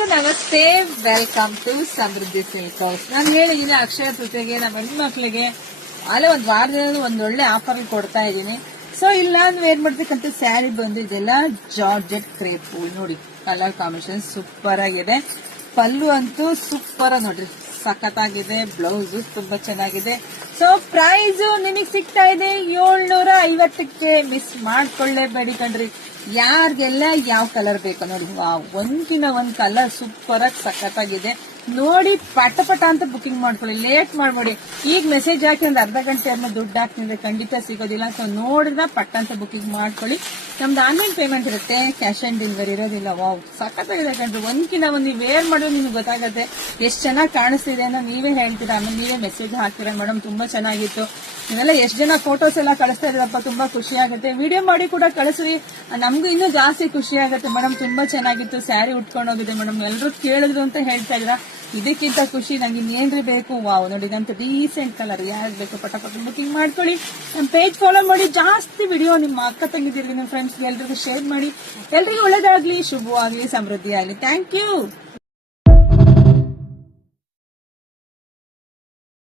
ನಮಸ್ತೆ, welcome to Samruddhi silk house. ನಾನು ಹೇಳಿದೀನಿ ಅಕ್ಷಯ ತೃತೀಯಗೆ ನಮ್ಮ ಹೆಣ್ಮಕ್ಳಿಗೆ ಅಲ್ಲೇ ಒಂದ್ ವಾರದಿಂದ ಒಂದೊಳ್ಳೆ ಆಫರ್ ಕೊಡ್ತಾ ಇದ್ದೀನಿ. ಸೊ ಇಲ್ಲ ಅಂದ್ರೆ ಏನ್ ಮಾಡ್ಬೇಕಂತ ಸ್ಯಾರಿ ಬಂದು ಇದೆಲ್ಲ ಜಾರ್ಜೆಟ್ ಕ್ರೇಪ್ ನೋಡಿ, ಕಲರ್ ಕಾಂಬಿನೇಷನ್ ಸೂಪರ್ ಆಗಿದೆ. ಪಲ್ಲು ಅಂತೂ ಸೂಪರ್ ನೋಡ್ರಿ, ಸಖತ್ತಾಗಿದೆ. ಬ್ಲೌಸ್ ತುಂಬಾ ಚೆನ್ನಾಗಿದೆ. ಸೊ ಪ್ರೈಸ್ ನಿಮಗೆ ಸಿಗ್ತಾ ಇದೆ 750ಕ್ಕೆ. ಮಿಸ್ ಮಾಡ್ಕೊಳ್ಳೇಬೇಡಿ ಕಣ್ರಿ. ಯಾರಿಗೆಲ್ಲ ಯಾವ ಕಲರ್ ಬೇಕೋ ನೋಡಿ, ಒಂದಿನ ಒಂದ್ ಕಲರ್ ಸೂಪರ್ ಆಗಿ ಸಖತ್ತಾಗಿದೆ. ನೋಡಿ ಪಟ ಅಂತ ಬುಕಿಂಗ್ ಮಾಡ್ಕೊಳ್ಳಿ, ಲೇಟ್ ಮಾಡ್ಬೇಡಿ. ಈಗ ಮೆಸೇಜ್ ಹಾಕಿ ಒಂದು ಅರ್ಧ ಗಂಟೆ ಆದ್ಮೇಲೆ ದುಡ್ಡು ಹಾಕ್ತಿದ್ರೆ ಖಂಡಿತ ಸಿಗೋದಿಲ್ಲ. ಸೊ ನೋಡಿದ್ರೆ ಪಟ್ ಅಂತ ಬುಕಿಂಗ್ ಮಾಡ್ಕೊಳ್ಳಿ. ನಮ್ದು ಆನ್ಲೈನ್ ಪೇಮೆಂಟ್ ಇರುತ್ತೆ, ಕ್ಯಾಶ್ ಆನ್ ಡೆಲಿವರಿ ಇರೋದಿಲ್ಲ. ಸಖತ್ತಾಗಿದೆ ಕಣ್ರಿ. ಒಂದ್ಕಿನ ಒಂದ್ ನೀವು ವೇರ್ ಮಾಡೋದು ನಿಮ್ಗೆ ಗೊತ್ತಾಗುತ್ತೆ ಎಷ್ಟು ಚೆನ್ನಾಗಿ ಕಾಣಿಸ್ತಿದೆ ಅನ್ನೋ ನೀವೇ ಹೇಳ್ತೀರಾ. ಆಮೇಲೆ ನೀವೇ ಮೆಸೇಜ್ ಹಾಕ್ತೀರಾ, ಮೇಡಮ್ ತುಂಬಾ ಚೆನ್ನಾಗಿತ್ತು. ನೀವೆಲ್ಲ ಎಷ್ಟು ಜನ ಫೋಟೋಸ್ ಎಲ್ಲ ಕಳಿಸ್ತಾ ಇದ್ರಪ್ಪ, ತುಂಬಾ ಖುಷಿ ಆಗುತ್ತೆ. ವಿಡಿಯೋ ಮಾಡಿ ಕೂಡ ಕಳಿಸ್ರಿ, ನಮ್ಗೂ ಇನ್ನೂ ಜಾಸ್ತಿ ಖುಷಿ ಆಗುತ್ತೆ. ಮೇಡಮ್ ತುಂಬಾ ಚೆನ್ನಾಗಿತ್ತು, ಸ್ಯಾರಿ ಉಟ್ಕೊಂಡು ಹೋಗಿದೆ ಮೇಡಮ್, ಎಲ್ಲರೂ ಕೇಳಿದ್ರು ಅಂತ ಹೇಳ್ತಾ ಇದ್ರ. ಇದಕ್ಕಿಂತ ಖುಷಿ ನಂಗೆ ಇನ್ನೇನ್ರಿ ಬೇಕು. ನೋಡಿ ನಮ್ದು ಡೀಸೆಂಟ್ ಕಲರ್ ಯಾರು ಬೇಕು ಪಟ ಬುಕಿಂಗ್ ಮಾಡ್ಕೊಳ್ಳಿ. ನಮ್ಮ ಪೇಜ್ ಫಾಲೋ ಮಾಡಿ. ಜಾಸ್ತಿ ವಿಡಿಯೋ ನಿಮ್ಮ ಅಕ್ಕ ತಂಗಿದಿರಿಗೆ, ನಿಮ್ಮ ಫ್ರೆಂಡ್ಸ್ಗೆ ಎಲ್ರಿಗೂ ಶೇರ್ ಮಾಡಿ. ಎಲ್ರಿಗೂ ಒಳ್ಳೇದಾಗ್ಲಿ, ಶುಭವಾಗ್ಲಿ, ಸಮೃದ್ಧಿ ಆಗ್ಲಿ. Thank you.